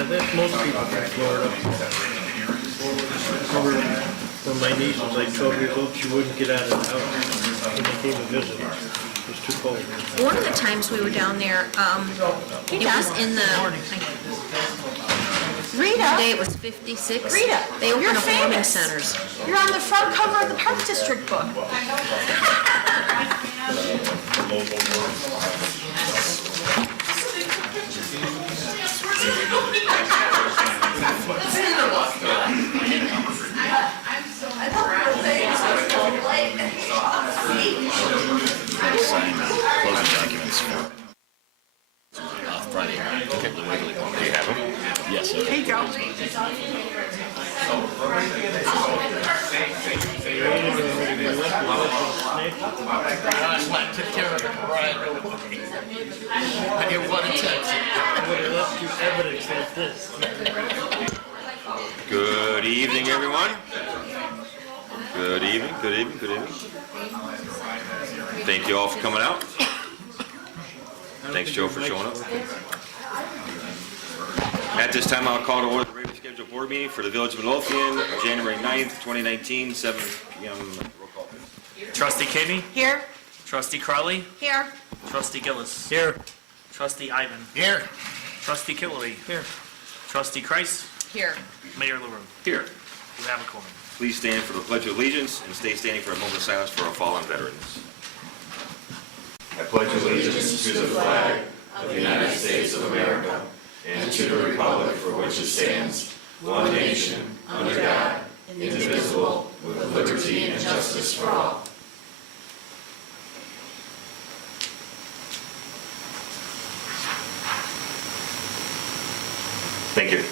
Yeah, that's most people from Florida. When my niece was like 12 years old, she wouldn't get out of the house when they came to visit. It was too cold. One of the times we were down there, it was in the, Rita, today it was 56. Rita, They open you're up warming famous. centers. You're on the front cover of the Park District book. Sign closing documents for Friday. Okay, the Wiggly one. Do you have them? Yes. Okay. Here you go. I took care of it right away. I didn't want to touch it. I would have left you evidence like this. Good evening, everyone. Good evening, good evening, good evening. Thank you all for coming out. Thanks, Joe, for showing up. At this time, I'll call to order the regularly scheduled board meeting for the Village of Midlothian, January 9th, 2019, 7 p.m. Roll call, please. Trustee Kami, Here. Trustee Crowley, Here. Trustee Gillis, Here. Trustee Ivan, Here. Trustee Killily, Here. Trustee Kreis, Here. Mayor LaRue. Here. You have a quorum. Please stand for the Pledge of Allegiance and stay standing for a moment of silence for our fallen veterans. I pledge allegiance to the flag of the United States of America and to the republic for which it stands, one nation, under God, indivisible, with liberty and justice for all. Thank you.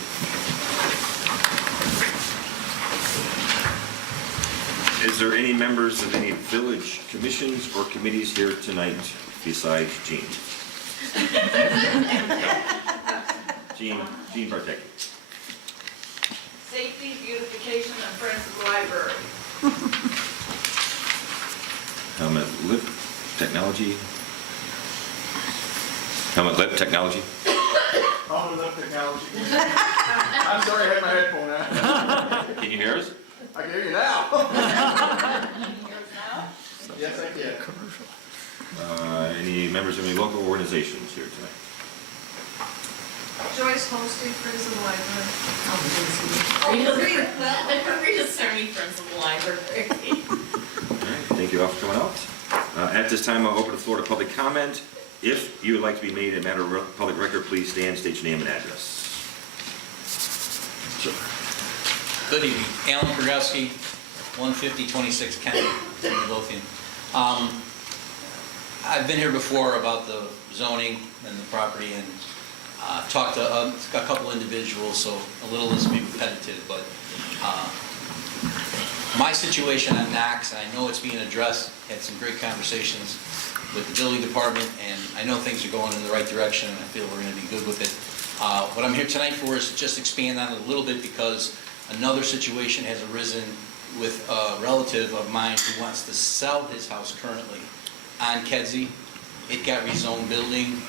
Is there any members of any village commissions or committees here tonight besides Jean? Jean Bartek. Safety, beautification, and Friends of the Library. Helmet lip technology. Helmet lip technology. Helmet lip technology. I'm sorry, I had my headphone on. Can you hear us? I can hear you now. Yes, I can. Any members of any local organizations here tonight? Joyce Homestead, Friends of the Library. Rita's serving Friends of the Library. All right, thank you all for coming out. At this time, I'll open the floor to public comment. If you would like to be made a matter of public record, please stand, state your name and address. Good evening. Alan Krogowski, 15026 Kennedy, Midlothian. I've been here before about the zoning and the property and talked to a couple individuals, so a little is be repetitive, but my situation on Knox, I know it's being addressed, had some great conversations with the building department, and I know things are going in the right direction, and I feel we're going to be good with it. What I'm here tonight for is to just expand on it a little bit because another situation has arisen with a relative of mine who wants to sell his house currently on Kedzie. It got rezoned building,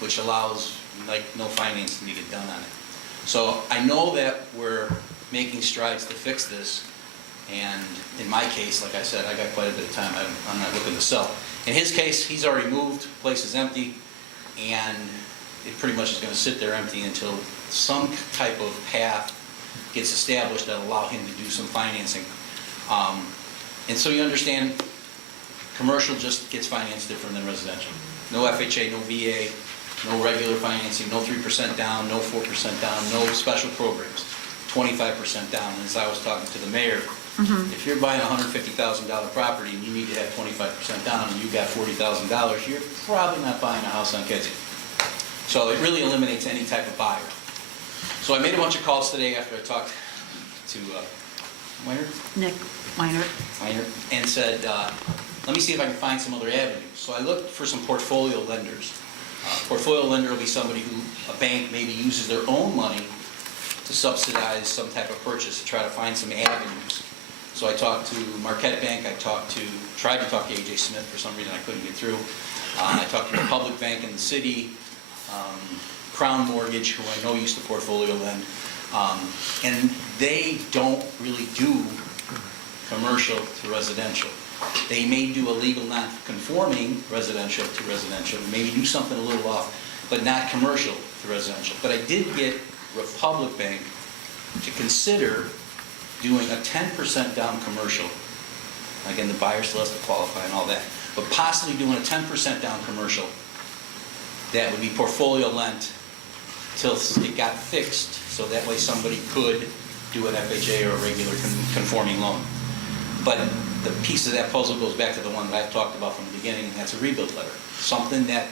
which allows like no financing to get done on it. So I know that we're making strides to fix this, and in my case, like I said, I got quite a bit of time. I'm not looking to sell. In his case, he's already moved, the place is empty, and it pretty much is going to sit there empty until some type of path gets established that allow him to do some financing. And so you understand, commercial just gets financed different than residential. No FHA, no VA, no regular financing, no 3% down, no 4% down, no special programs, 25% down. And as I was talking to the mayor, if you're buying a $150,000 property and you need to have 25% down and you got $40,000, you're probably not buying a house on Kedzie. So it really eliminates any type of buyer. So I made a bunch of calls today after I talked to Nick Weiner. and said, let me see if I can find some other avenues. So I looked for some portfolio lenders. Portfolio lender will be somebody who, a bank maybe uses their own money to subsidize some type of purchase to try to find some avenues. So I talked to Marquette Bank, tried to talk to AJ Smith, for some reason I couldn't get through. I talked to the Public Bank in the city, Crown Mortgage, who I know used to portfolio lend, and they don't really do commercial to residential. They may do a legal non-conforming residential to residential, maybe do something a little off, but not commercial to residential. But I did get Republic Bank to consider doing a 10% down commercial. Again, the buyer still has to qualify and all that, but possibly doing a 10% down commercial that would be portfolio lent till it got fixed, so that way somebody could do an FHA or a regular conforming loan. But the piece of that puzzle goes back to the one that I've talked about from the beginning, and that's a rebuild letter. Something that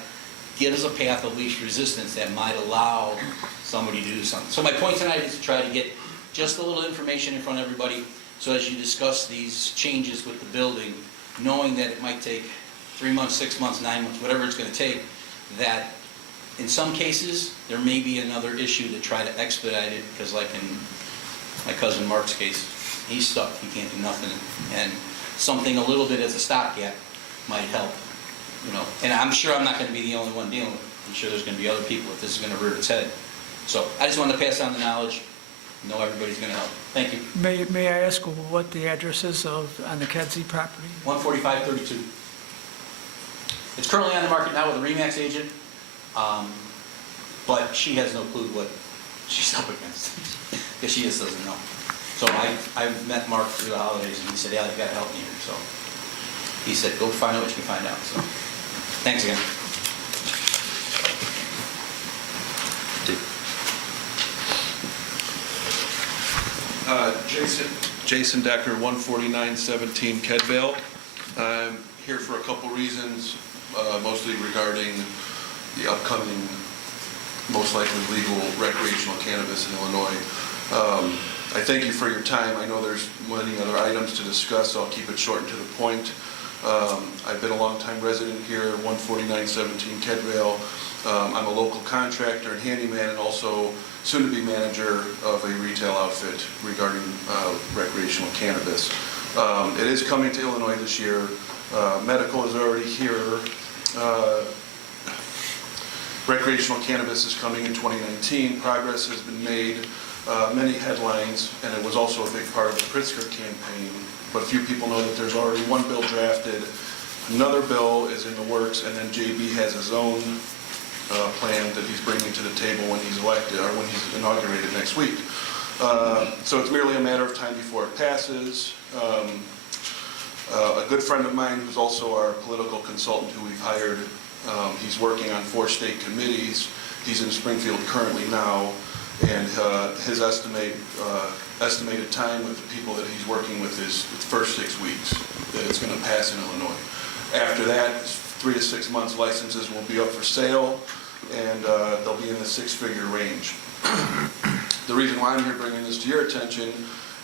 gives a path of least resistance that might allow somebody to do something. So my point tonight is to try to get just a little information in front of everybody, so as you discuss these changes with the building, knowing that it might take 3 months, 6 months, 9 months, whatever it's going to take, that in some cases, there may be another issue to try to expedite it, because like in my cousin Mark's case, he's stuck, he can't do nothing, and something a little bit as a stopgap might help, you know. And I'm sure I'm not going to be the only one dealing with it. I'm sure there's going to be other people if this is going to rear its head. So I just wanted to pass on the knowledge. Know everybody's going to help. Thank you. May I ask what the address is on the Kedzie property? 14532. It's currently on the market now with a RE/MAX agent, but she has no clue what she's up against, because she just doesn't know. So I met Mark through the holidays, and he said, yeah, you got to help me here. So he said, go find out what you can find out. So thanks again. Jason Decker, 14917 Kedvale. I'm here for a couple reasons, mostly regarding the upcoming, most likely legal recreational cannabis in Illinois. I thank you for your time. I know there's many other items to discuss, so I'll keep it short and to the point. I've been a long-time resident here, 14917 Kedvale. I'm a local contractor and handyman, and also soon-to-be manager of a retail outfit regarding recreational cannabis. It is coming to Illinois this year. Medical is already here. Recreational cannabis is coming in 2019. Progress has been made. Many headlines, and it was also a big part of the Pritzker campaign. But few people know that there's already one bill drafted. Another bill is in the works, and then JB has his own plan that he's bringing to the table when he's elected, or when he's inaugurated next week. So it's merely a matter of time before it passes. A good friend of mine, who's also our political consultant who we've hired, he's working on 4 state committees. He's in Springfield currently now, and his estimated time with the people that he's working with is the first 6 weeks that it's going to pass in Illinois. After that, 3 to 6 months, licenses will be up for sale, and they'll be in the 6-figure range. The reason why I'm here bringing this to your attention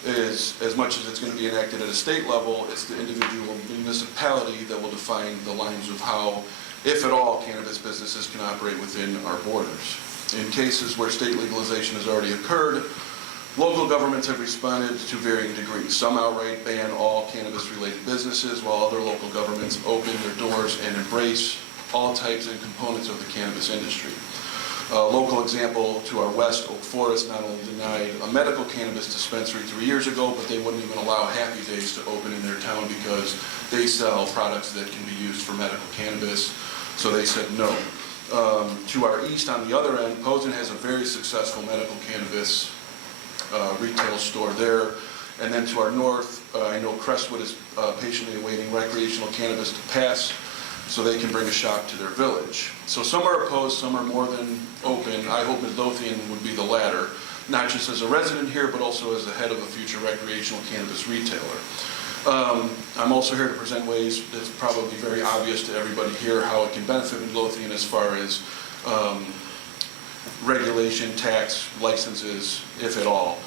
is, as much as it's going to be enacted at a state level, it's the individual municipality that will define the lines of how, if at all, cannabis businesses can operate within our borders. In cases where state legalization has already occurred, local governments have responded to varying degrees. Some outright ban all cannabis-related businesses, while other local governments open their doors and embrace all types and components of the cannabis industry. A local example to our west, Oak Forest, not only denied a medical cannabis dispensary 3 years ago, but they wouldn't even allow Happy Days to open in their town because they sell products that can be used for medical cannabis, so they said no. To our east, on the other end, Posen has a very successful medical cannabis retail store there. And then to our north, I know Crestwood is patiently awaiting recreational cannabis to pass so they can bring a shop to their village. So some are opposed, some are more than open. I hope Midlothian would be the latter, not just as a resident here, but also as the head of a future recreational cannabis retailer. I'm also here to present ways that's probably very obvious to everybody here how it can benefit Midlothian as far as regulation, tax, licenses, if at all.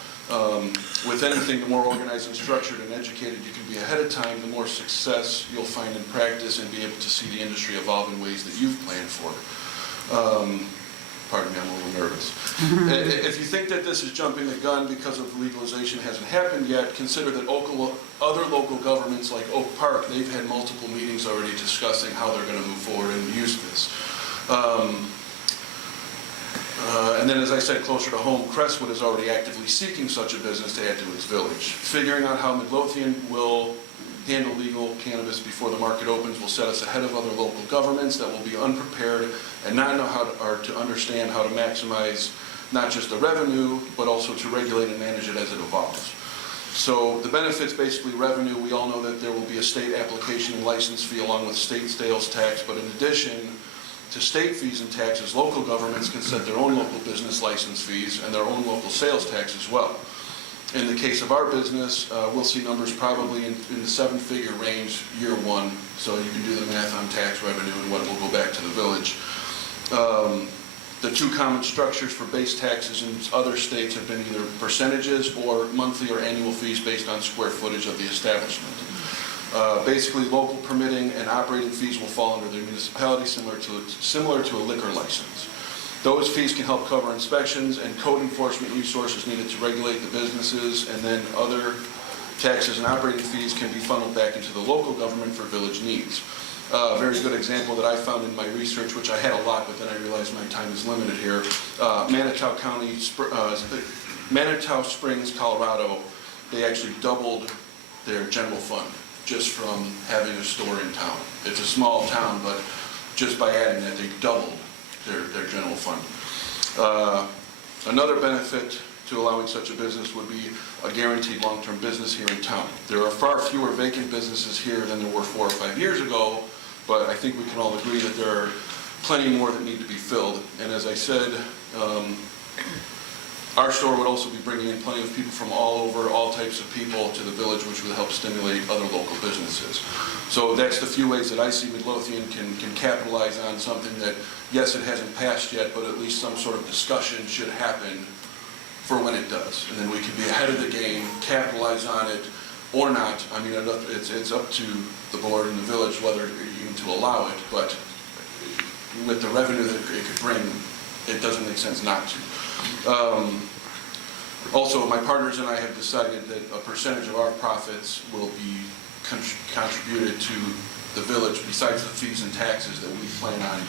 With anything, the more organized and structured and educated you can be ahead of time, the more success you'll find in practice and be able to see the industry evolve in ways that you've planned for. Pardon me, I'm a little nervous. If you think that this is jumping the gun because of legalization hasn't happened yet, consider that other local governments like Oak Park, they've had multiple meetings already discussing how they're going to move forward and use this. And then, as I said, closer to home, Crestwood is already actively seeking such a business to add to its village. Figuring out how Midlothian will handle legal cannabis before the market opens will set us ahead of other local governments that will be unprepared and not know how to, or to understand how to maximize not just the revenue, but also to regulate and manage it as it evolves. So the benefits, basically revenue, we all know that there will be a state application and license fee along with state sales tax, but in addition to state fees and taxes, local governments can set their own local business license fees and their own local sales tax as well. In the case of our business, we'll see numbers probably in the seven-figure range year one, so you can do the math on tax revenue and what will go back to the village. The two common structures for base taxes in other states have been either percentages or monthly or annual fees based on square footage of the establishment. Basically, local permitting and operating fees will fall under the municipality, similar to a liquor license. Those fees can help cover inspections and code enforcement resources needed to regulate the businesses, and then other taxes and operating fees can be funneled back into the local government for village needs. A very good example that I found in my research, which I had a lot, but then I realized my time is limited here. Manitou Springs, Colorado, they actually doubled their general fund just from having a store in town. It's a small town, but just by adding that, they doubled their general fund. Another benefit to allowing such a business would be a guaranteed long-term business here in town. There are far fewer vacant businesses here than there were 4 or 5 years ago, but I think we can all agree that there are plenty more that need to be filled. And as I said, our store would also be bringing in plenty of people from all over, all types of people to the village, which would help stimulate other local businesses. So that's the few ways that I see Midlothian can capitalize on something that, yes, it hasn't passed yet, but at least some sort of discussion should happen for when it does. And then we can be ahead of the game, capitalize on it, or not. I mean, it's up to the board and the village whether even to allow it, but with the revenue that it could bring, it doesn't make sense not to. Also, my partners and I have decided that a percentage of our profits will be contributed to the village besides the fees and taxes that we plan on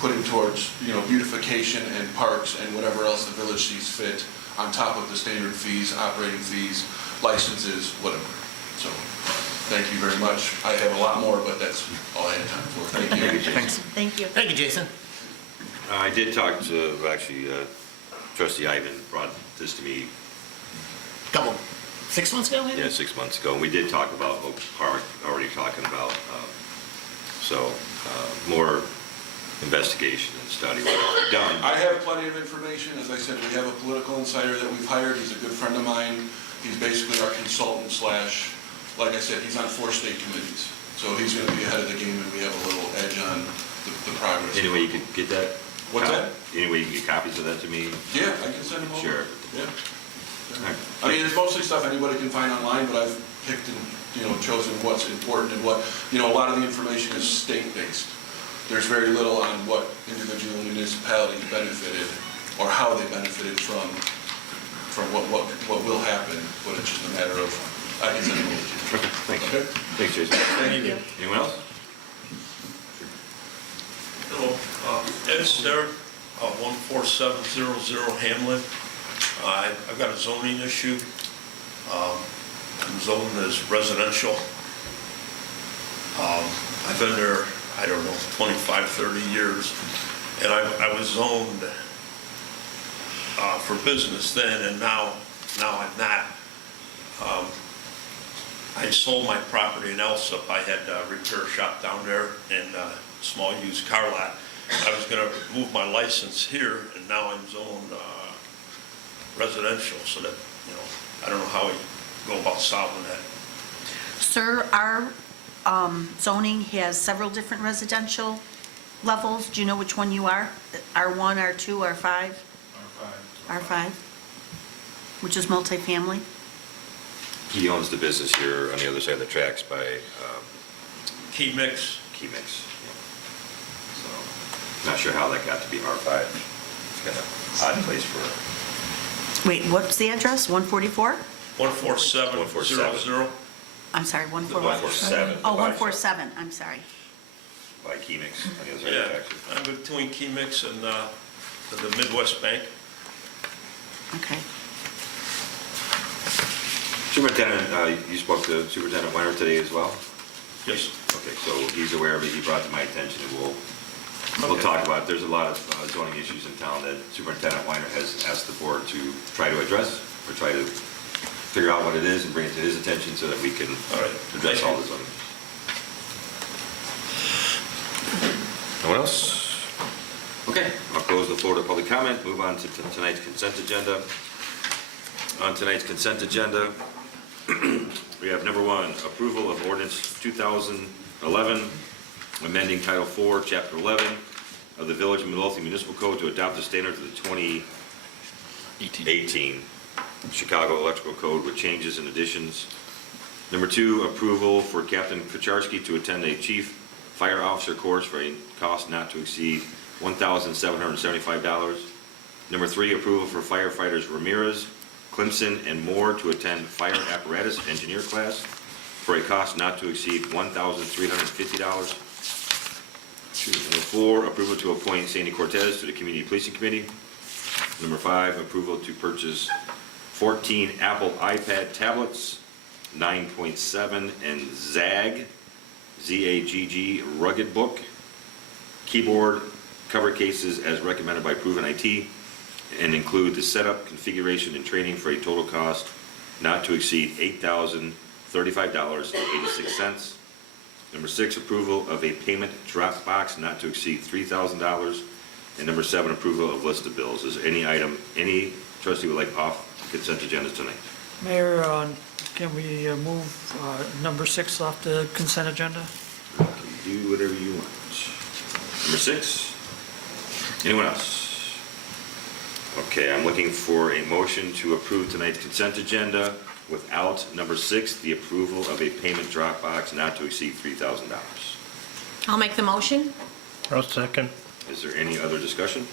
putting towards, beautification and parks and whatever else the village sees fit on top of the standard fees, operating fees, licenses, whatever. So, thank you very much. I have a lot more, but that's all I had time for. Thank you. Thanks. Thank you. Thank you, Jason. I did talk to, actually, Trustee Ivan brought this to me, Couple, 6 months ago, maybe? 6 months ago, and we did talk about Oak Park, already talking about, more investigation and study will be done. I have plenty of information. As I said, we have a political insider that we've hired. He's a good friend of mine. He's basically our consultant slash, like I said, he's on 4 state committees. So he's going to be ahead of the game, and we have a little edge on the progress. Any way you could get that? What's that? Any way you can get copies of that to me? Yeah, I can send them over. Sure. Yeah. Alright. I mean, it's mostly stuff anybody can find online, but I've picked and, chosen what's important and what, a lot of the information is state-based. There's very little on what individual municipalities benefited or how they benefited from what will happen, but it's just a matter of, I can send them over to you. Okay, thanks. Okay? Thanks, Jason. Thank you. Anyone else? Hello, Ed Starr, 14700 Hamlin. I've got a zoning issue. I'm zoned as residential. I've been there, 25, 30 years, and I was zoned for business then, and now I'm not. I sold my property in Elsip. I had a repair shop down there and a small used car lot. I was going to move my license here, and now I'm zoned residential, so that, I don't know how we go about solving that. Sir, our zoning has several different residential levels. Do you know which one you are? R1, R2, R5? R5. R5, which is multifamily? He owns the business here on the other side of the tracks by Key Mix. Key Mix. So, not sure how that got to be R5. It's got an odd place for it. Wait, what's the address? 144? 14700. I'm sorry, 141? 147. Oh, 147, I'm sorry. By Key Mix on the other side of the Yeah, tracks. I'm between Key Mix and the the Midwest Bank. Okay. Superintendent, you spoke to Superintendent Weiner today as well? Yes. Okay, so he's aware of it, he brought it to my attention, and we'll talk about it. There's a lot of zoning issues in town that Superintendent Weiner has asked the board to try to address, or try to figure out what it is and bring it to his attention so that we can address all the zoning. No one else? Okay, I'll close the floor to public comment, move on to tonight's consent agenda. On tonight's consent agenda, we have number 1, approval of ordinance 2011, amending Title 4, Chapter 11 of the Village of Midlothian Municipal Code to adopt the standards of the 2018 Chicago Electrical Code with changes and additions. Number 2, approval for Captain Kucharski to attend a chief fire officer course for a cost not to exceed $1,775. Number 3, approval for firefighters Ramirez, Clemson, and Moore to attend fire apparatus engineer class for a cost not to exceed $1,350. Number 4, approval to appoint Sandy Cortez to the Community Policing Committee. Number 5, approval to purchase 14 Apple iPad tablets, 9.7 and ZAGG, Z-A-G-G rugged book, keyboard, cover cases as recommended by Proven IT, and include the setup, configuration, and training for a total cost not to exceed $8,035.86. Number 6, approval of a payment drop box not to exceed $3,000. And number 7, approval of list of bills. Is there any item, any trustee would like off consent agendas tonight? Mayor, can we move number 6 off the consent agenda? You do whatever you want. Number 6. Anyone else? Okay, I'm looking for a motion to approve tonight's consent agenda without number 6, the approval of a payment drop box not to exceed $3,000. I'll make the motion. I'll second. Is there any other discussion?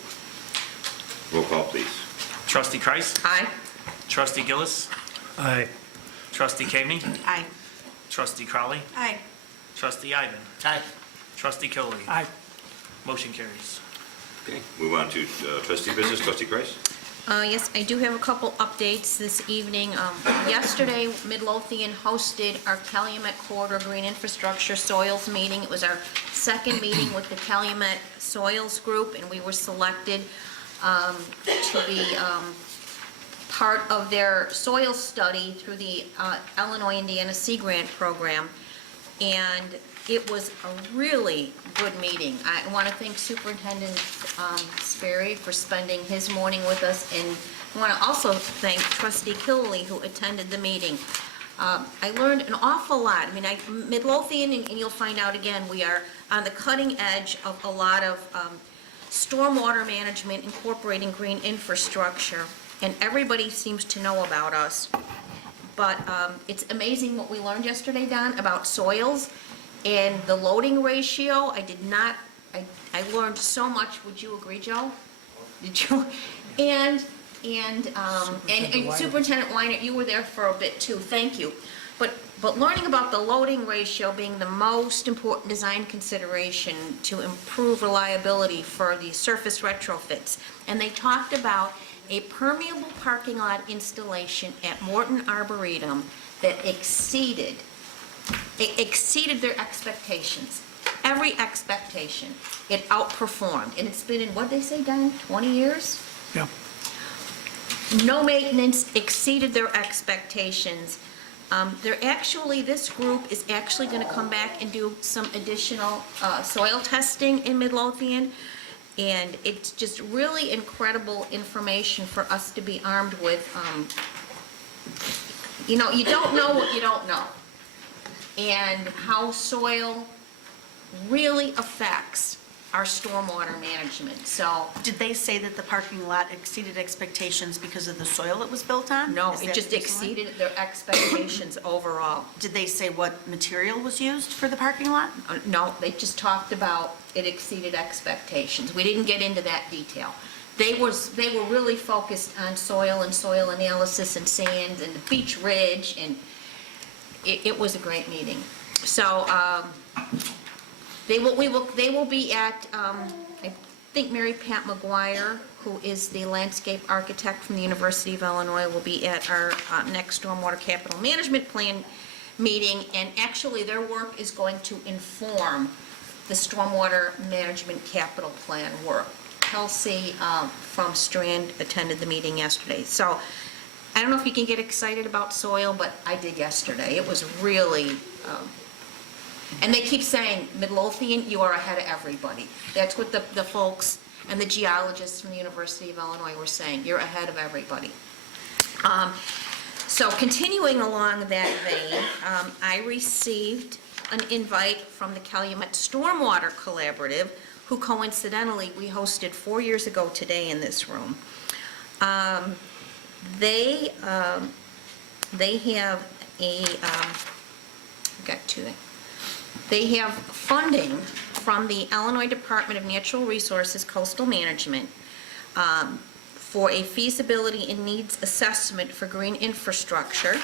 Roll call, please. Trustee Kreis. Aye. Trustee Gillis. Aye. Trustee Kaveny. Aye. Trustee Crowley. Aye. Trustee Ivan. Aye. Trustee Killy. Aye. Motion carries. Okay, move on to trustee business. Trustee Kreis? Yes, I do have a couple updates this evening. Yesterday, Midlothian hosted our Calumet Corridor Green Infrastructure Soils meeting. It was our second meeting with the Calumet Soils Group, and we were selected to be part of their soil study through the Illinois-Indiana Sea Grant Program. And it was a really good meeting. I want to thank Superintendent Sperry for spending his morning with us, and I want to also thank Trustee Killy, who attended the meeting. I learned an awful lot. I mean, Midlothian, and you'll find out again, we are on the cutting edge of a lot of stormwater management incorporating green infrastructure, and everybody seems to know about us. But it's amazing what we learned yesterday, Don, about soils and the loading ratio. I learned so much. Would you agree, Joe? Did you? And Superintendent Weiner, you were there for a bit too. Thank you. But learning about the loading ratio being the most important design consideration to improve reliability for the surface retrofits. And they talked about a permeable parking lot installation at Morton Arboretum that exceeded their expectations. Every expectation. It outperformed. And it's been in, what'd they say, Don, 20 years? Yeah. No maintenance, exceeded their expectations. This group is actually going to come back and do some additional soil testing in Midlothian. And it's just really incredible information for us to be armed with. You don't know what you don't know. And how soil really affects our stormwater management. So, Did they say that the parking lot exceeded expectations because of the soil it was built on? no, Is it that just the reason why? exceeded their expectations overall. Did they say what material was used for the parking lot? No, they just talked about it exceeded expectations. We didn't get into that detail. They were really focused on soil and soil analysis and sand and the beach ridge, and it was a great meeting. So they will be at think Mary Pat McGuire, who is the landscape architect from the University of Illinois, will be at our next Stormwater Capital Management Plan meeting, and actually their work is going to inform the Stormwater Management Capital Plan work. Kelsey from Strand attended the meeting yesterday. So I don't know if you can get excited about soil, but I did yesterday. It was really, and they keep saying, Midlothian, you are ahead of everybody. That's what the folks and the geologists from the University of Illinois were saying. You're ahead of everybody. So continuing along that vein, I received an invite from the Calumet Stormwater Collaborative, who coincidentally we hosted 4 years ago today in this room. They have they have funding from the Illinois Department of Natural Resources Coastal Management for a feasibility and needs assessment for green infrastructure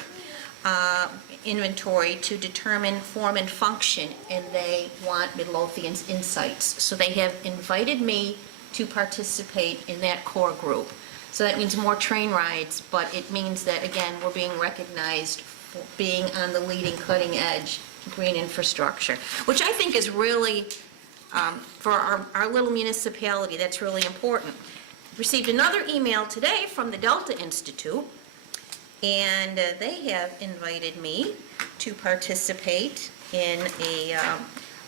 inventory to determine form and function, and they want Midlothian's insights. So they have invited me to participate in that core group. So that means more train rides, but it means that, again, we're being recognized for being on the leading, cutting edge green infrastructure, which I think is really, for our little municipality, that's really important. Received another email today from the Delta Institute, and they have invited me to participate in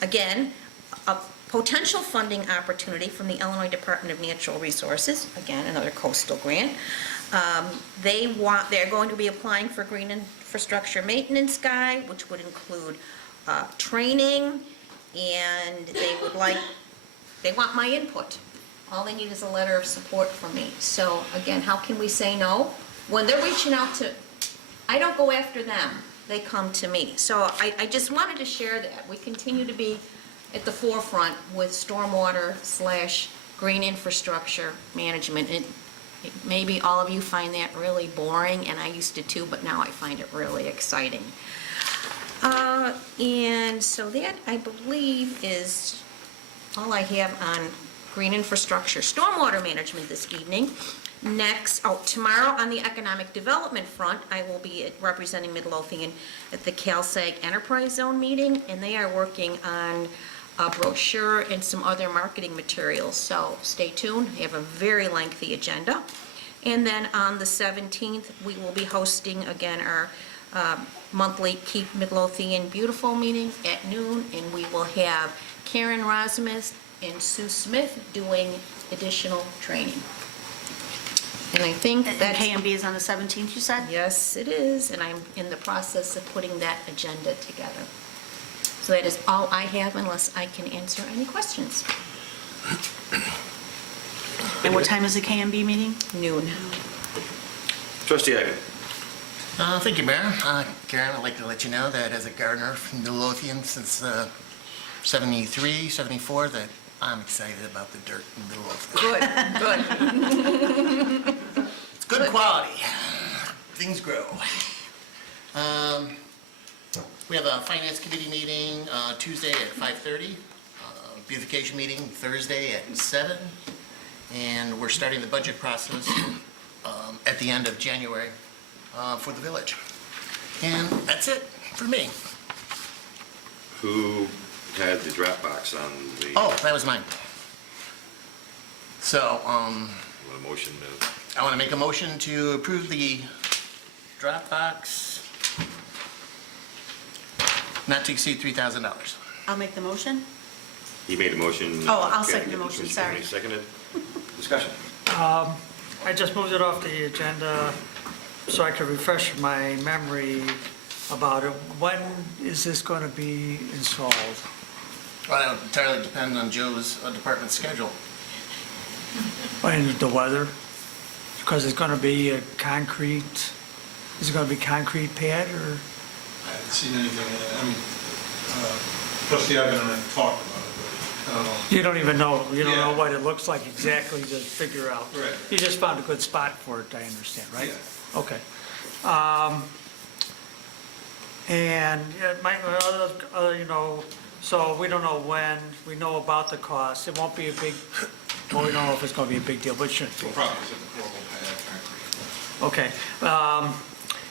again, a potential funding opportunity from the Illinois Department of Natural Resources, again, another coastal grant. They're going to be applying for green infrastructure maintenance guide, which would include training, and they want my input. All they need is a letter of support from me. So again, how can we say no? When they're reaching out to, I don't go after them, they come to me. So I just wanted to share that. We continue to be at the forefront with stormwater/green infrastructure management. And maybe all of you find that really boring, and I used to too, but now I find it really exciting. And so that, I believe, is all I have on green infrastructure stormwater management this evening. Next, tomorrow on the economic development front, I will be representing Midlothian at the CalSag Enterprise Zone meeting, and they are working on a brochure and some other marketing materials, so stay tuned. We have a very lengthy agenda. And then on the 17th, we will be hosting again our monthly Keep Midlothian Beautiful meeting at noon, and we will have Karen Rosmus and Sue Smith doing additional training. And I think that KMB is on the 17th, you said? Yes, it is, and I'm in the process of putting that agenda together. So that is all I have, unless I can answer any questions. And what time is the KMB meeting? Noon. Trustee Ivan. Thank you, Mayor. Karen, I'd like to let you know that as a gardener from Midlothian since 73, 74, that I'm excited about the dirt in Midlothian. Good, good. It's good quality. Things grow. We have a finance committee meeting Tuesday at 5:30, beautification meeting Thursday at 7, and we're starting the budget process at the end of January for the village. And that's it for me. Who had the drop box on the... Oh, that was mine. So, Want a motion to... I want to make a motion to approve the Dropbox not to exceed $3,000. I'll make the motion. He made a motion. Oh, I'll Okay, second the motion, Commissioner sorry. Seconded. Discussion. I just moved it off the agenda so I could refresh my memory about it. When is this going to be installed? Well, that would entirely depend on Joe's department schedule. And the weather? Because it's going to be a concrete, is it going to be concrete pad or? I haven't seen anything, I mean, trustee Ivan and I talked about it, but I don't know. You don't even know, you don't know Yeah. what it looks like exactly to figure out. Right. You just found a good spot for it, I understand, right? Yeah. Okay. And my other, so we don't know when, we know about the cost. It won't be a big Well, we don't know if it's gonna be a big deal, but it shouldn't be. We'll probably set the portable pad concrete. Okay.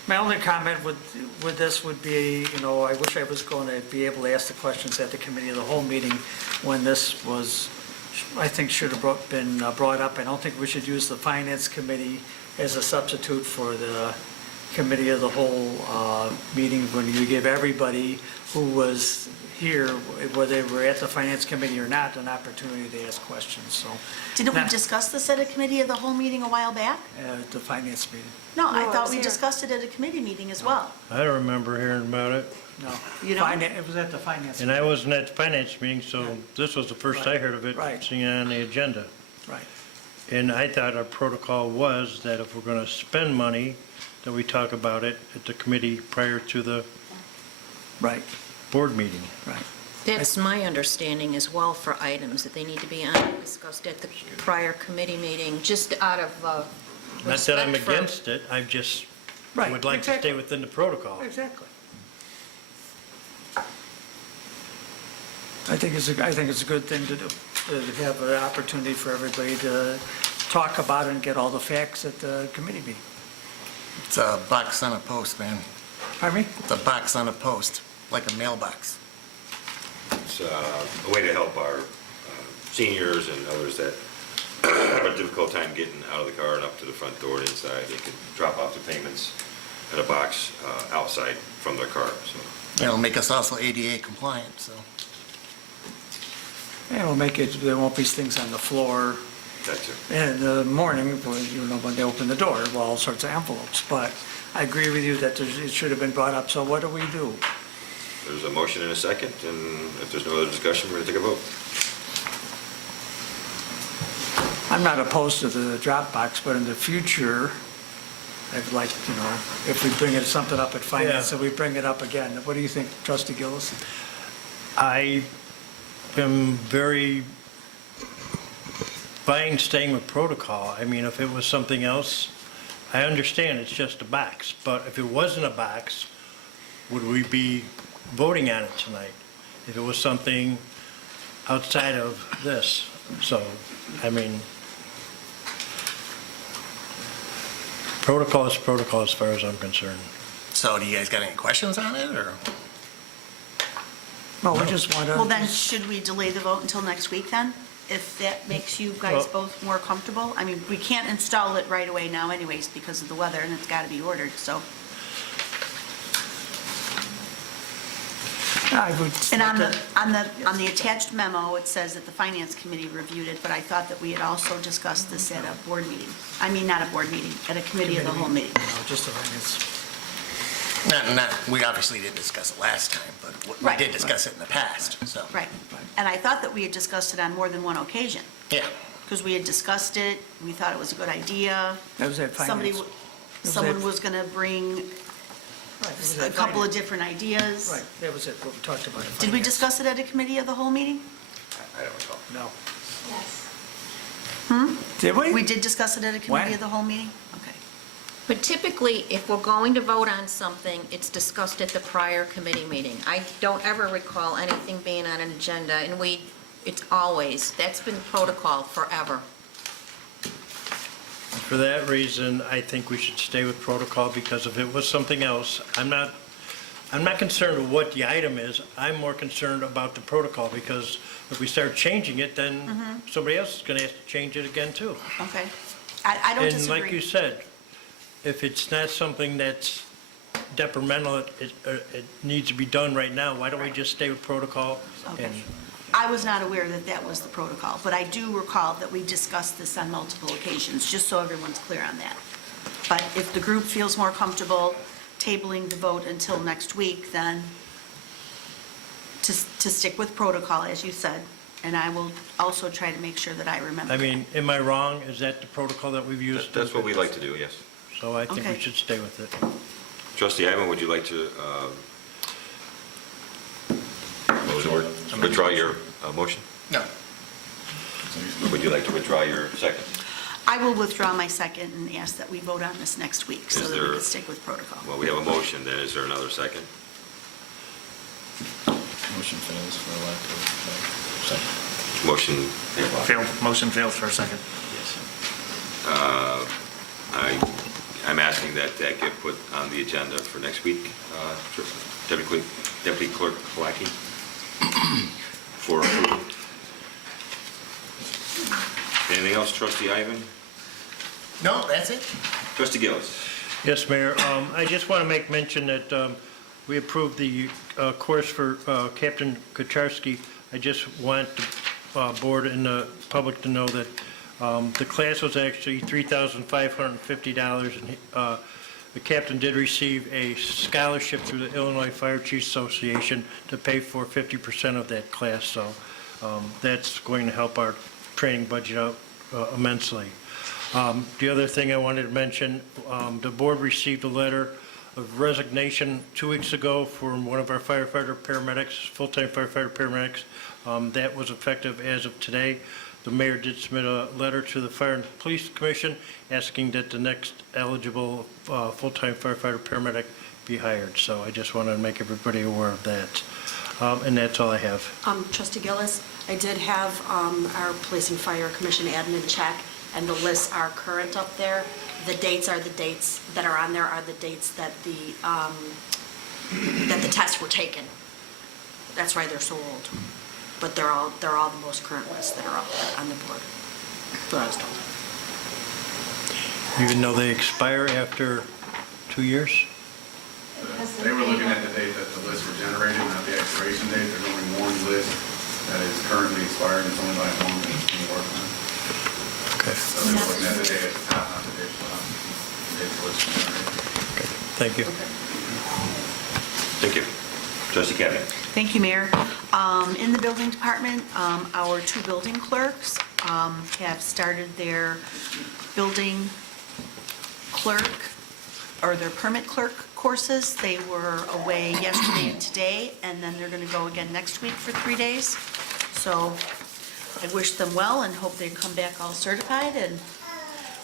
My only comment with this would be, I wish I was going to be able to ask the questions at the committee of the whole meeting when this was, I think should have been brought up. I don't think we should use the finance committee as a substitute for the committee of the whole meeting when you give everybody who was here, whether they were at the finance committee or not, an opportunity to ask questions, so. Didn't we discuss this at a committee of the whole meeting a while back? At the finance meeting. No, I No, I thought was we here. discussed it at a committee meeting as well. I don't remember hearing about it, No. You don't? It was at the finance. and I wasn't at the finance meeting, so this was the first I heard of it, Right. seeing it on the agenda. Right. And I thought our protocol was that if we're gonna spend money, that we talk about it at the committee prior to the Right, board meeting. right. That's my understanding as well for items, that they need to be discussed at the prior committee meeting, just out of Not that I'm respect for- against it, I just Right, would like to exactly. stay within the protocol. Exactly. I think it's a good thing to do, to have an opportunity for everybody to talk about it and get all the facts at the committee meeting. It's a box on a post, man. Pardon me? It's a box on a post, like a mailbox. It's a way to help our seniors and others that have a difficult time getting out of the car and up to the front door and inside. They can drop off the payments in a box outside from their car, so. It'll make us also ADA compliant, so. And it'll make it, there won't be things on the floor That too. in the morning, when they open the door, well, all sorts of envelopes. But I agree with you that it should have been brought up, so what do we do? There's a motion and a second, and if there's no other discussion, we're gonna take a vote. I'm not opposed to the drop box, but in the future, I'd like, if we bring something up at finance, Yeah. that we bring it up again. What do you think, Trustee Gillis? I am very fine staying with protocol. I mean, if it was something else, I understand it's just a box, but if it wasn't a box, would we be voting on it tonight? If it was something outside of this, so, I mean, protocol is protocol as far as I'm concerned. So do you guys got any questions on it, or? Well, we just want to. Well, then, should we delay the vote until next week then? If that makes you guys Well- both more comfortable? I mean, we can't install it right away now anyways because of the weather and it's got to be ordered, so. I would. And on the attached memo, it says that the finance committee reviewed it, but I thought that we had also discussed this at a board meeting. I mean, not a board meeting, at a committee of the whole meeting. No, just the finance. We obviously didn't discuss it last time, but we Right. did discuss it in the past, so. Right. And I thought that we had discussed it on more than one occasion, Yeah. because we had discussed it, we thought it was a good idea. That was at Somebody, finance. someone was going to bring Right, it was a at couple of finance. different ideas. Right, that was it, what we talked about. at Did we finance. discuss it at a committee of the whole meeting? I don't recall. No. Yes. Did we? We did discuss it at a committee When? of the whole meeting? Okay. But typically, if we're going to vote on something, it's discussed at the prior committee meeting. I don't ever recall anything being on an agenda, and it's always, that's been protocol forever. For that reason, I think we should stay with protocol, because if it was something else, I'm not concerned with what the item is, I'm more concerned about the protocol, because if we start changing it, then somebody else is gonna have to change it again too. Okay. I don't And like you disagree. said, if it's not something that's detrimental, it needs to be done right now, why don't we just stay with protocol? Okay. And I was not aware that that was the protocol, but I do recall that we discussed this on multiple occasions, just so everyone's clear on that. But if the group feels more comfortable tabling the vote until next week, then to stick with protocol, as you said, and I will also try to make sure that I remember. I mean, am I wrong? Is that the protocol that we've used? That's what we like to do, yes. So I think we Okay. should stay with it. Trustee Ivan, would you like to, what was the word? Withdraw your motion? No. Would you like to withdraw your second? I will withdraw my second and ask that we vote on this next week so Is that we there- can stick with protocol. Well, we have a motion, then is there another second? Motion fails for lack of second. Motion failed. Motion fails for a second. I'm asking that that get put on the agenda for next week, Deputy Clerk Kalaki, for approval. Anything else, Trustee Ivan? No, that's it? Trustee Gillis? Yes, Mayor. I just want to make mention that we approved the course for Captain Kucharski. I just want the board and the public to know that the class was actually $3,550, and the captain did receive a scholarship through the Illinois Fire Chiefs Association to pay for 50% of that class, so that's going to help our training budget out immensely. The other thing I wanted to mention, the board received a letter of resignation 2 weeks ago from one of our firefighter paramedics, full-time firefighter paramedics. That was effective as of today. The mayor did submit a letter to the Fire and Police Commission asking that the next eligible full-time firefighter paramedic be hired. So I just wanted to make everybody aware of that. And that's all I have. Trustee Gillis, I did have our Police and Fire Commission admin check, and the lists are current up there. The dates that are on there are the dates that the tests were taken. That's why they're so old. But they're all the most current lists that are up there on the board. That's what I was told. Even though they expire after 2 years? They were looking at the date that the lists were generated, not the expiration date. There's only one list that is currently expired, and it's only by one that's being worked on. Okay. So they were looking at the date at the top, not the date at the bottom. The date the list was generated. Okay. Thank you. Thank you. Trustee Cabinet? Thank you, Mayor. In the building department, our two building clerks have started their building clerk, or their permit clerk courses. They were away yesterday and today, and then they're going to go again next week for 3 days. So I wish them well and hope they come back all certified and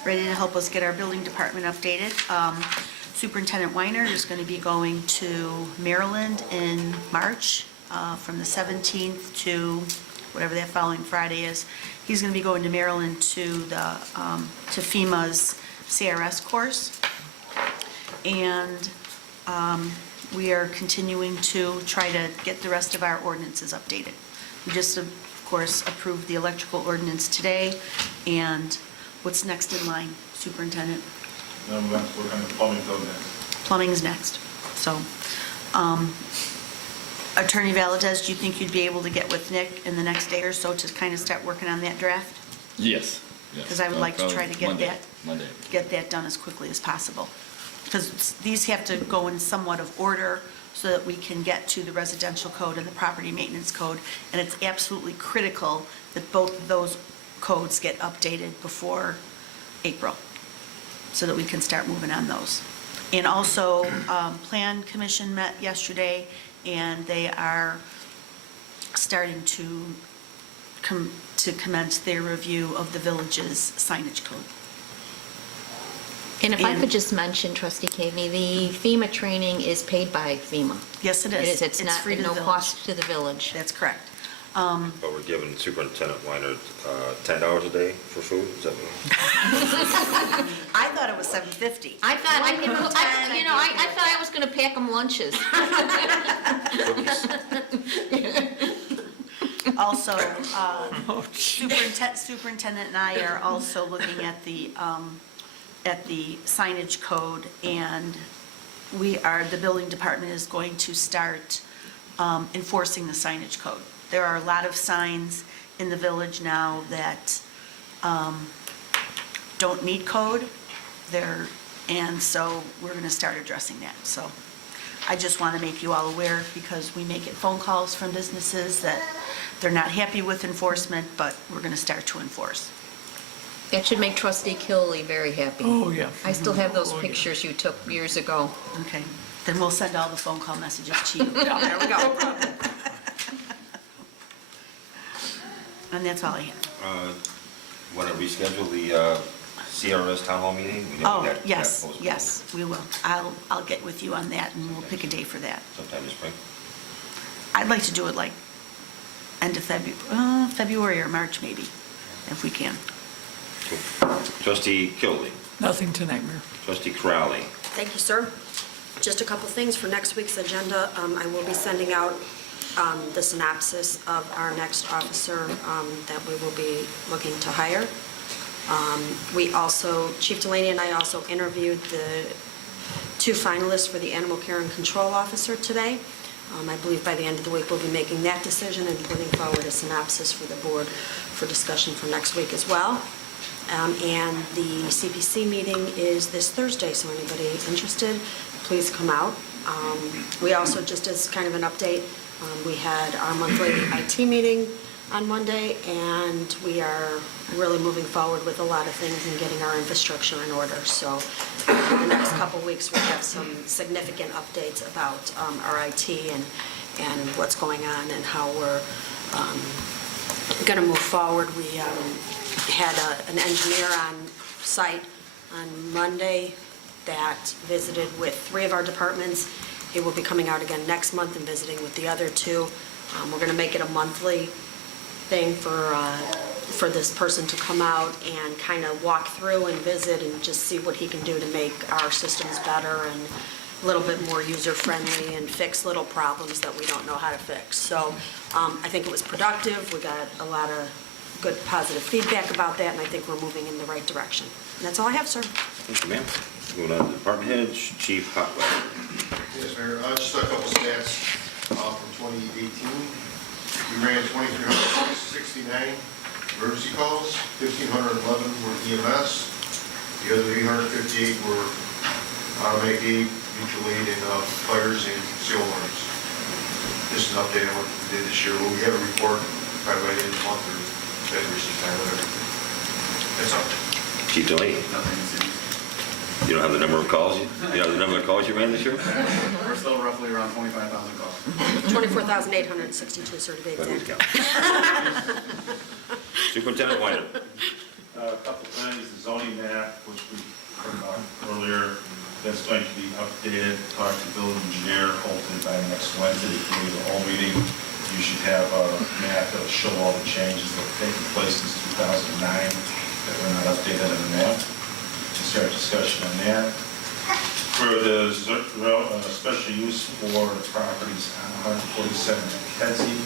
ready to help us get our building department updated. Superintendent Weiner is going to be going to Maryland in March from the 17th to whatever that following Friday is. He's going to be going to Maryland to FEMA's CRS course. And we are continuing to try to get the rest of our ordinances updated. We just, of course, approved the electrical ordinance today. And what's next in line, Superintendent? Then we're going to plumbing code next. Plumbing's next. So, Attorney Valadez, do you think you'd be able to get with Nick in the next day or so to kind of start working on that draft? Yes. Because I would like to try to get Monday. get that done as quickly as possible. Because these have to go in somewhat of order so that we can get to the residential code and the property maintenance code. And it's absolutely critical that both of those codes get updated before April, so that we can start moving on those. And also, Plan Commission met yesterday, and they are starting to commence their review of the village's signage code. And if I could just mention, Trustee Cagney, the FEMA training is paid by FEMA. Yes, it is. It is, it's not, free to the no village. cost to the village. That's correct. But we're giving Superintendent Weiner $10 a day for food, is that what? I thought it was $7.50. I thought, I thought I was gonna pack them lunches. Also, Superintendent and I are also looking at the signage code, and the building department is going to start enforcing the signage code. There are a lot of signs in the village now that don't meet code. And so we're going to start addressing that. So I just want to make you all aware, because we may get phone calls from businesses that they're not happy with enforcement, but we're going to start to enforce. That should make Trustee Killey very happy. Oh, yeah. I still have those pictures you took years ago. Okay, then we'll send all the phone call messages to you. There we go. And that's all I have. Want to reschedule the CRS Town Hall meeting? We know Oh, that yes, postponed yes, we will. I'll get with you on that, and we'll pick a day for that. Sometime this spring? I'd like to do it like end of February or March maybe, if we can. Trustee Kilby. Nothing tonight, Mayor. Trustee Crowley. Thank you, sir. Just a couple things for next week's agenda. I will be sending out the synopsis of our next officer that we will be looking to hire. We also, Chief Delaney and I also interviewed the 2 finalists for the Animal Care and Control Officer today. I believe by the end of the week, we'll be making that decision and putting forward a synopsis for the board for discussion for next week as well. And the CPC meeting is this Thursday, so anybody interested, please come out. We also, just as kind of an update, we had our monthly IT meeting on Monday, and we are really moving forward with a lot of things and getting our infrastructure in order. So in the next couple of weeks, we'll have some significant updates about our IT and what's going on and how we're going to move forward. We had an engineer on site on Monday that visited with 3 of our departments. He will be coming out again next month and visiting with the other 2. We're going to make it a monthly thing for this person to come out and kind of walk through and visit and just see what he can do to make our systems better and a little bit more user-friendly and fix little problems that we don't know how to fix. So I think it was productive. We got a lot of good positive feedback about that, and I think we're moving in the right direction. And that's all I have, sir. Thank you, ma'am. Going on to department heads, Chief Hotwell. Yes, Mayor. Just a couple stats from 2018. We ran 2,369 emergency calls, 1,511 were EMS, the other 858 were automatic aid, mutual aid, and fires and seal alarms. Just an update on what we did this year. Well, we have a report probably by the end of the month or February sometime, whatever. That's all. Chief Delaney. You don't have the number of calls? You have the number of calls you ran this year? We're still roughly around 25,000 calls. 24,862, sir, to be exact. Superintendent Weiner. A couple things, the zoning map, which we heard about earlier, that's going to be updated, talk to the building engineer, hopefully by next Wednesday, before the whole meeting. You should have a map that'll show all the changes that have taken place since 2009 that were not updated on the map. We'll start discussion on that. For the special use for the properties on 147 Kedzie,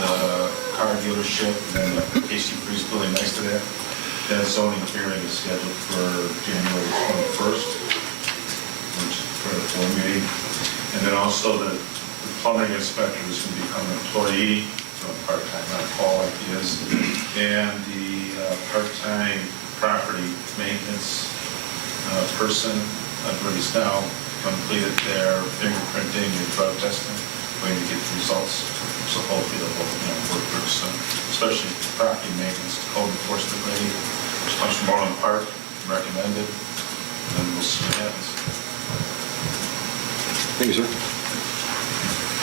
the car dealership, and then the AC Freeze building next to that. That zoning hearing is scheduled for January 21st, which is for the full meeting. And then also the plumbing inspector is going to become an employee, part-time, not call like he is. And the part-time property maintenance person, I believe, is now completed their fingerprinting and drug testing, waiting to get the results. So hopefully they'll both work pretty soon, especially property maintenance, code enforcement lady, which comes from Orland Park, recommended, and then we'll see what happens. Thank you, sir.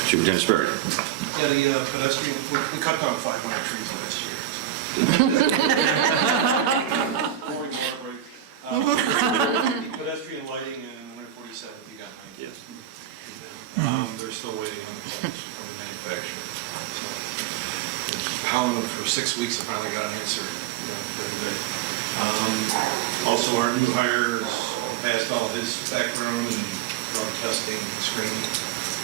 Superintendent Sperry. Yeah, the pedestrian, we cut down 500 trees last year. Boring water break. Pedestrian lighting in 147, you got mine. Yes. They're still waiting on the plans from the manufacturer. So, hounding them for 6 weeks, I finally got an answer the other day. Also, our new hire has passed all his background and drug testing and screening.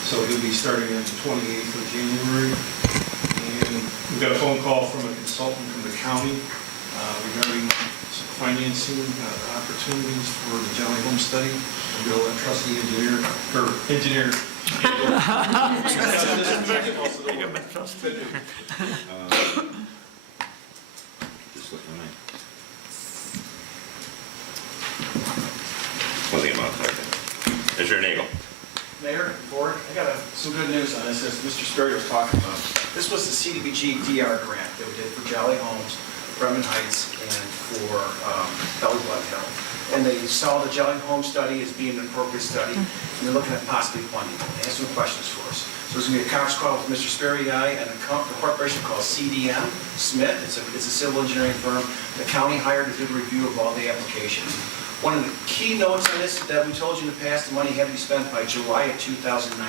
So he'll be starting on the 28th of January. And we've got a phone call from a consultant from the county regarding some financing opportunities for the Jolly Home Study. We'll let trustee engineer. Just look at mine. One thing about that. Mr. Nagel. Mayor, board, I got some good news on this, as Mr. Sperry was talking about. This was the CDBG DR grant that we did for Jolly Homes, Bremen Heights, and for Belly Button Hill. And they saw the Jolly Home study as being an appropriate study, and they're looking at possibly funding it. They have some questions for us. So there's going to be a conference call with Mr. Sperry and I, and a corporation called CDM Smith. It's a civil engineering firm. The county hired to do a review of all the applications. One of the key notes on this that we told you in the past, the money had to be spent by July of 2019.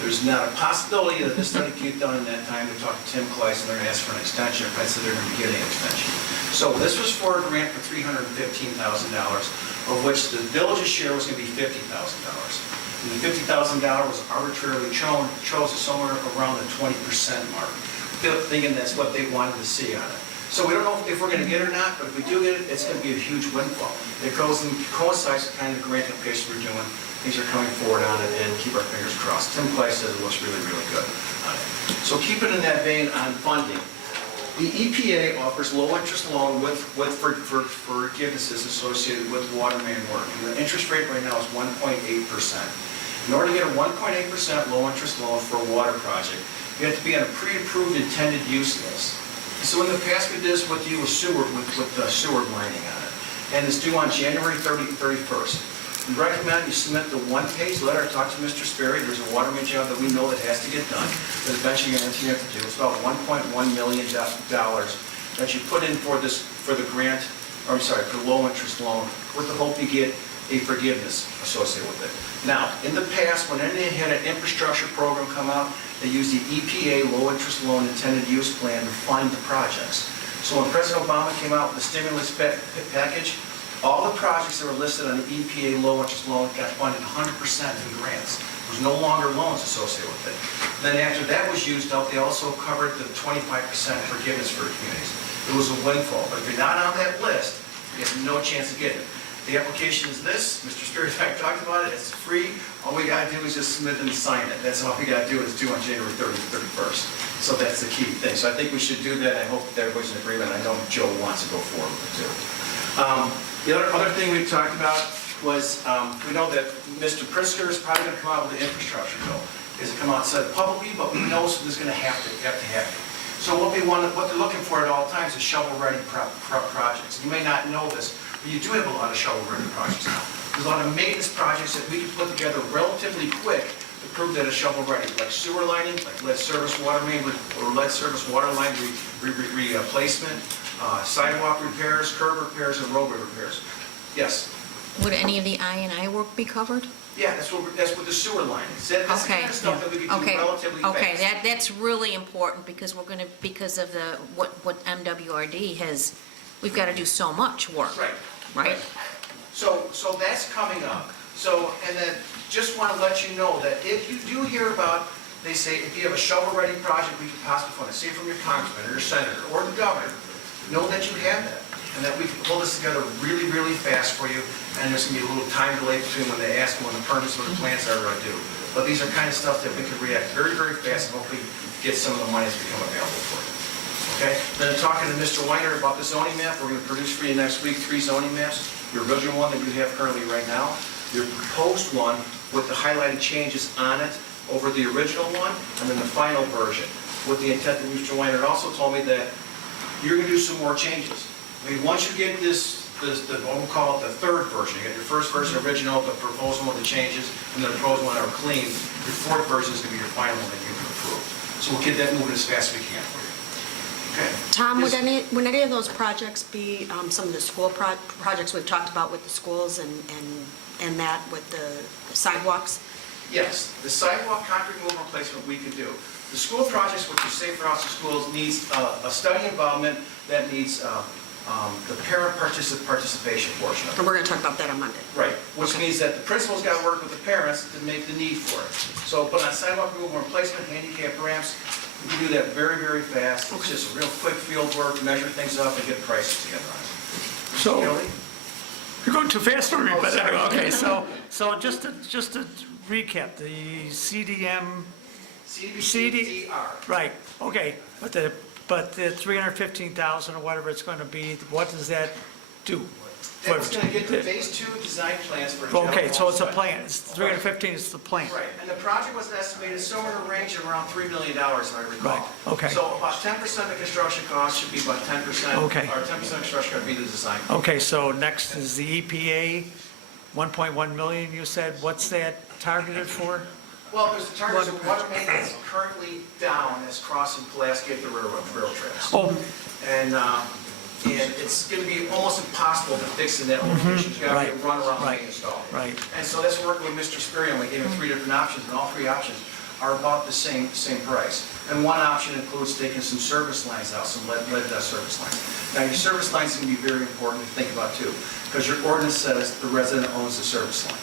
There's not a possibility that this study can get done in that time. We talked to Tim Kleiss, and they're going to ask for an extension. I said they're going to be getting an extension. So this was for a grant for $315,000, of which the village's share was going to be $50,000. And the $50,000 was arbitrarily chose somewhere around the 20% mark, thinking that's what they wanted to see on it. So we don't know if we're going to get it or not, but if we do get it, it's going to be a huge windfall. It coincides with the kind of grant applications we're doing. Things are coming forward on it, and keep our fingers crossed. Tim Kleiss says it looks really, really good on it. So keep it in that vein on funding. The EPA offers low-interest loan with forgivenesses associated with water main work. And the interest rate right now is 1.8%. In order to get a 1.8% low-interest loan for a water project, you have to be on a pre-approved intended use list. So in the past, we did this with you with sewer lining on it. And it's due on January 31st. We recommend you submit the one-page letter. Talk to Mr. Sperry. There's a water main job that we know that has to get done, that eventually you're going to have to do. It's about $1.1 million that you put in for the grant, or I'm sorry, for the low-interest loan, with the hope you get a forgiveness associated with it. Now, in the past, when they had an infrastructure program come out, they used the EPA low-interest loan intended use plan to fund the projects. So when President Obama came out with the stimulus package, all the projects that were listed on the EPA low-interest loan got funded 100% through grants. There was no longer loans associated with it. Then after that was used up, they also covered the 25% forgiveness for the communities. It was a windfall. But if you're not on that list, you have no chance of getting it. The application is this. Mr. Sperry talked about it. It's free. All we got to do is just submit and sign it. That's all we got to do. Is due on January 31st. So that's the key thing. So I think we should do that. I hope that everybody's in agreement. I know Joe wants to go forward with it too. The other thing we talked about was we know that Mr. Pritzker is probably going to come out with an infrastructure bill. He hasn't come out and said it publicly, but we know there's going to have to happen. So what they're looking for at all times is shovel-ready projects. You may not know this, but you do have a lot of shovel-ready projects now. There's a lot of maintenance projects that we can put together relatively quick to prove that it's shovel-ready, like sewer lining, like lead service water main or lead service water line replacement, sidewalk repairs, curb repairs, and roadway repairs. Yes? Would any of the I&I work be covered? Yeah, that's what the sewer line is. That's the kind of stuff that we can do relatively fast. Okay, that's really important because we're going to, because of the, what MWRD has, we've got to do so much work. Right? So that's coming up. So, and then just want to let you know that if you do hear about, they say, if you have a shovel-ready project, we can possibly fund it, say from your congressman or your senator or the governor, know that you have that, and that we can pull this together really, really fast for you, and there's going to be a little time delay between when they ask and when the permits or the plans are due. But these are kind of stuff that we can react very, very fast and hopefully get some of the money to become available for you. Okay? Then talking to Mr. Weiner about the zoning map, we're going to produce for you next week 3 zoning maps. Your original one that you have currently right now, your proposed one with the highlighted changes on it over the original one, and then the final version. With the intent that Mr. Weiner also told me that you're going to do some more changes. I mean, once you get this, what we'll call it the third version, you get your first version original, the proposal with the changes, and the proposal one are clean, your fourth version is going to be your final one that you can approve. So we'll get that moving as fast as we can for you. Okay? Tom, would any of those projects be some of the school projects we've talked about with the schools and that with the sidewalks? Yes, the sidewalk concrete removal replacement we could do. The school projects, which are safe routes to schools, needs a study involvement that needs the parent participation portion of it. And we're going to talk about that on Monday. Right, which means that the principal's got to work with the parents to make the need for it. So, but on sidewalk removal replacement, handicap ramps, we can do that very, very fast. It's just real quick field work, measure things up, and get prices together on it. So, Kelly? you're going too fast for me, but okay, so just to recap, the CDM... CDBG-DR. Right, okay, but the 315,000 or whatever it's going to be, what does that do? That's going to get the phase 2 design plans for. Okay, so it's a plan, it's 315 is the plan. Right, and the project was estimated somewhere in a range of around $3 million, if I recall. Right, okay. So about 10% of construction costs should be about 10%. Okay. Or 10% of construction could be the design. Okay, so next is the EPA, 1.1 million, you said, what's that targeted for? Well, there's the target of water main that's currently down that's crossing Pulaski at the railroad tracks. Oh. And it's going to be almost impossible to fix in that location. You've got to be a runaround main installed. Right. And so that's working with Mr. Sperry, and we gave him 3 different options, and all 3 options are about the same price. And one option includes taking some service lines out, some lead service lines. Now, your service lines can be very important to think about too, because your ordinance says the resident owns the service line.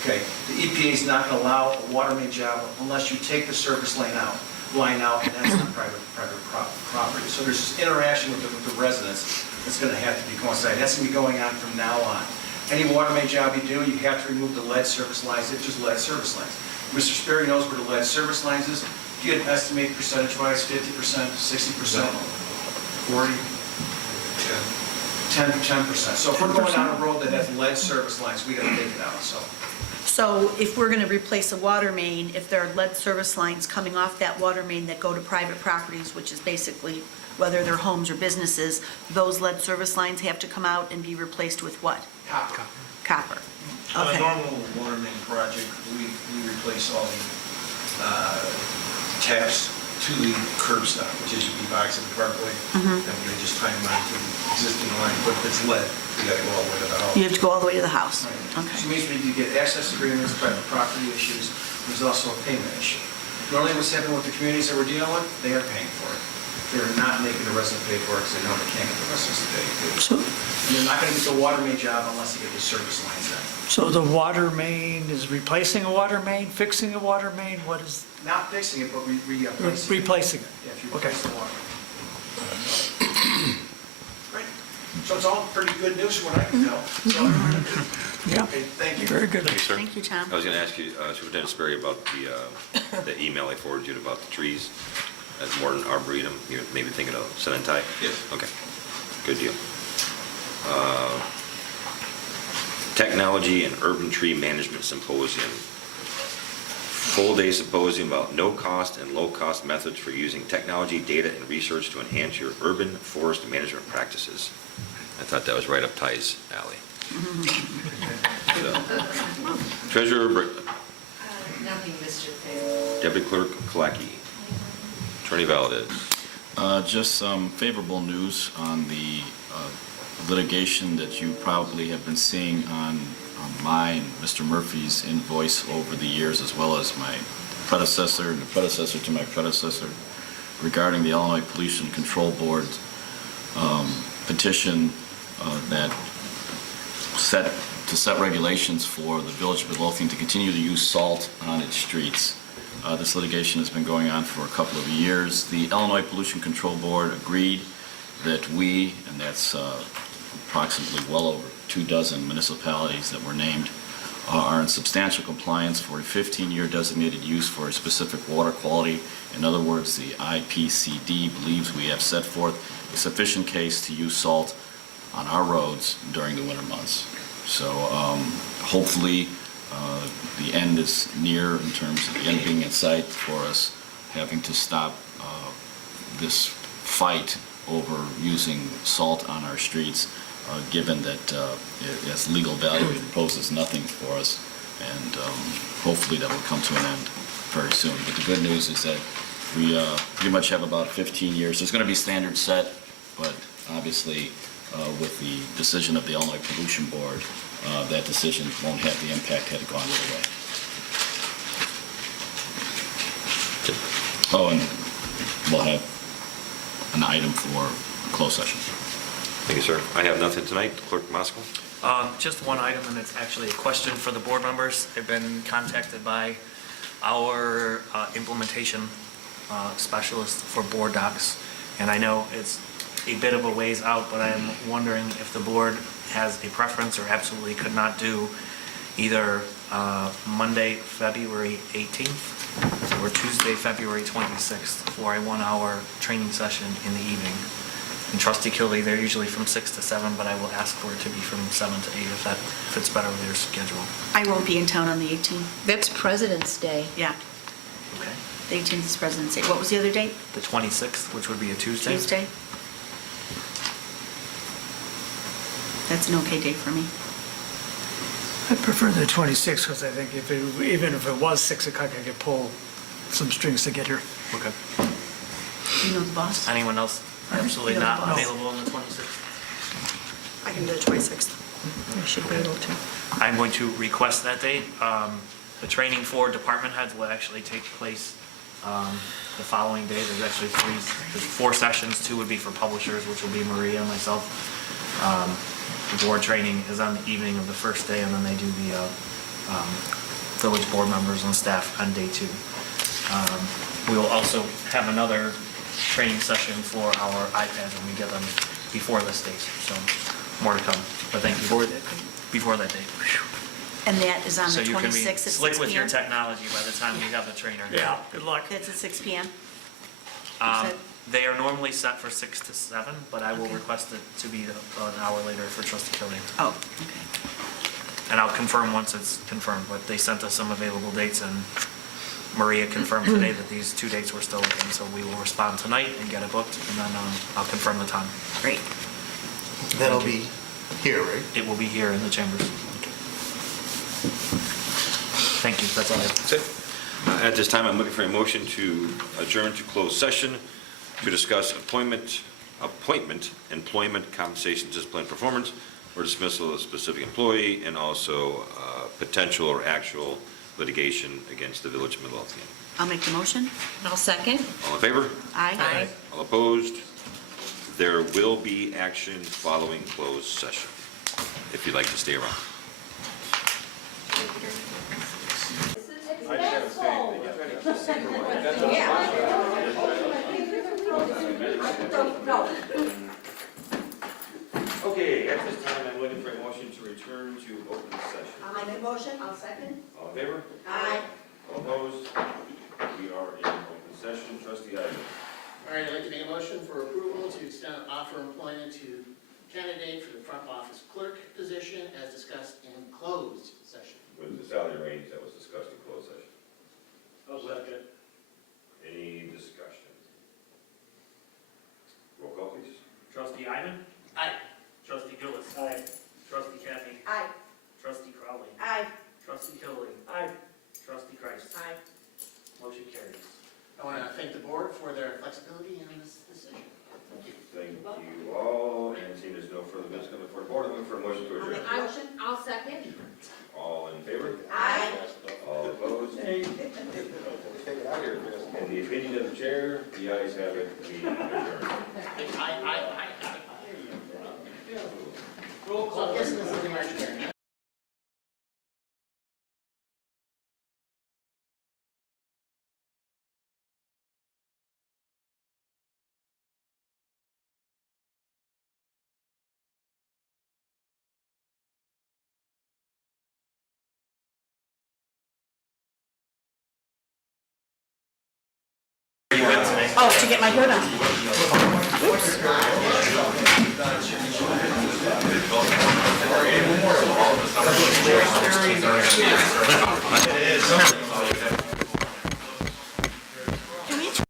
Okay, the EPA is not going to allow a water main job unless you take the service line out, and that's not private property. So there's this interaction with the residents that's going to have to be coincided. That's going to be going on from now on. Any water main job you do, you have to remove the lead service lines. It's just lead service lines. Mr. Sperry knows where the lead service lines is. Do you estimate percentage-wise, 50%, 60%, 40? 10%. So if we're going down a road that has lead service lines, we got to take it out, so. So if we're going to replace a water main, if there are lead service lines coming off that water main that go to private properties, which is basically whether they're homes or businesses, those lead service lines have to come out and be replaced with what? Copper. Copper. On a Okay. normal water main project, we replace all the taps to the curb stop, which is your box in the parkway, and we just tie them onto the existing line. But if it's lead, we got to go all the way to the house. You have to go all the way to the house. Right. Okay. So it means we need to get access agreements, private property issues. There's also a payment issue. Normally what's happening with the communities that we're dealing with, they are paying for it. They're not making the resident pay for it because they know they can't get the residents to pay. And they're not going to get the water main job unless they get the service lines in. So the water main is replacing a water main, fixing a water main? What is? Not fixing it, but replacing it. Replacing it. Yeah, if you Okay. replace the water. Great. So it's all pretty good news from what I can tell. So, Yeah. okay, thank you. Very good. Thank you, sir. Thank you, Tom. I was going to ask you, Superintendent Sperry, about the email I forwarded you about the trees at Morton Arboretum. You're maybe thinking of Senentai? Yes. Okay, good deal. Technology and Urban Tree Management Symposium. Full-day symposium about no-cost and low-cost methods for using technology, data, and research to enhance your urban forest management practices. I thought that was right up Ty's alley. So, Treasurer, Nothing, Mr. Mayor. Deputy Clerk Kalaki, Attorney Valdez. Just some favorable news on the litigation that you probably have been seeing on my and Mr. Murphy's invoice over the years, as well as my predecessor and the predecessor to my predecessor, regarding the Illinois Pollution Control Board petition that set regulations for the Village of Midlothian to continue to use salt on its streets. This litigation has been going on for a couple of years. The Illinois Pollution Control Board agreed that we, and that's approximately well over 24 municipalities that were named, are in substantial compliance for a 15-year designated use for a specific water quality. In other words, the IPCD believes we have set forth a sufficient case to use salt on our roads during the winter months. So hopefully the end is near in terms of the end being in sight for us having to stop this fight over using salt on our streets, given that it has legal value, it poses nothing for us, and hopefully that will come to an end very soon. But the good news is that we pretty much have about 15 years. There's going to be standards set, but obviously with the decision of the Illinois Pollution Board, that decision won't have the impact had it gone the other way. Oh, and we'll have an item for closed session. Thank you, sir. I have nothing tonight. Clerk Moskal? Just one item, and it's actually a question for the board members. I've been contacted by our implementation specialist for board docs, and I know it's a bit of a ways out, but I'm wondering if the board has a preference or absolutely could not do either Monday, February 18th or Tuesday, February 26th for a 1-hour training session in the evening. And Trustee Kilby, they're usually from 6 to 7, but I will ask for it to be from 7 to 8 if that fits better with your schedule. I won't be in town on the 18th. That's President's Day. Yeah, Okay. the 18th is President's Day. What was the other date? The 26th, which would be a Tuesday. Tuesday? That's an okay day for me. I prefer the 26th because I think even if it was 6 o'clock, I could pull some strings to get here. Okay. You know the boss? Anyone else absolutely You know not the boss. available on the 26th? I can do the 26th. I should be able to. I'm going to request that date. The training for department heads will actually take place the following day. There's actually there's 4 sessions. 2 would be for publishers, which will be Maria and myself. The board training is on the evening of the first day, and then they do the village board members and staff on day 2. We will also have another training session for our iPads when we get them before this date, so more to come. But thank you. Before that date. And that is on the 26th at 6 p.m.? So you can be slick with your technology by the time we have the trainer. Yeah, good luck. That's at 6 p.m.? They are normally set for 6 to 7, but I will request it to be an hour later for trustee Killian. Oh, okay. And I'll confirm once it's confirmed, but they sent us some available dates, and Maria confirmed today that these 2 dates were still open, so we will respond tonight and get it booked, and then I'll confirm the time. Great. That'll be here, right? It will be here in the chambers. Thank you, that's all I have. That's it. At this time, I'm looking for a motion to adjourn to closed session to discuss appointment, employment, compensation, discipline, performance, or dismissal of a specific employee, and also potential or actual litigation against the Village of Midlothian. I'll make the motion. I'll second. All in favor? Aye. All opposed? There will be action following closed session, if you'd like to stay around. Okay, at this time, I'm looking for a motion to return to open session. I'll make a motion. I'll second. All in favor? Aye. All opposed? We are in open session. Trustee Ivan. All right, I'd like to make a motion for approval to extend offer employment to candidate for the front office clerk position as discussed in closed session. With the salary range that was discussed in closed session. I'll second. Any discussion? Roll call, please. Trustee Ivan? Aye. Trustee Gillis? Aye. Trustee Kathy? Aye. Trustee Crowley? Aye. Trustee Killian? Aye. Trustee Christ? Aye. Motion carries. I want to thank the board for their flexibility in this decision. Thank you. Thank you all, and seeing there's no further business coming before the board, I'm looking for a motion to I'll adjourn. make a motion. I'll second. All in favor? Aye. All opposed? Take it out here. In the opinion of the chair, the ayes have it, we adjourn. Aye. Roll call. So I'm guessing this is the March hearing, huh? Oh, to get my hair done.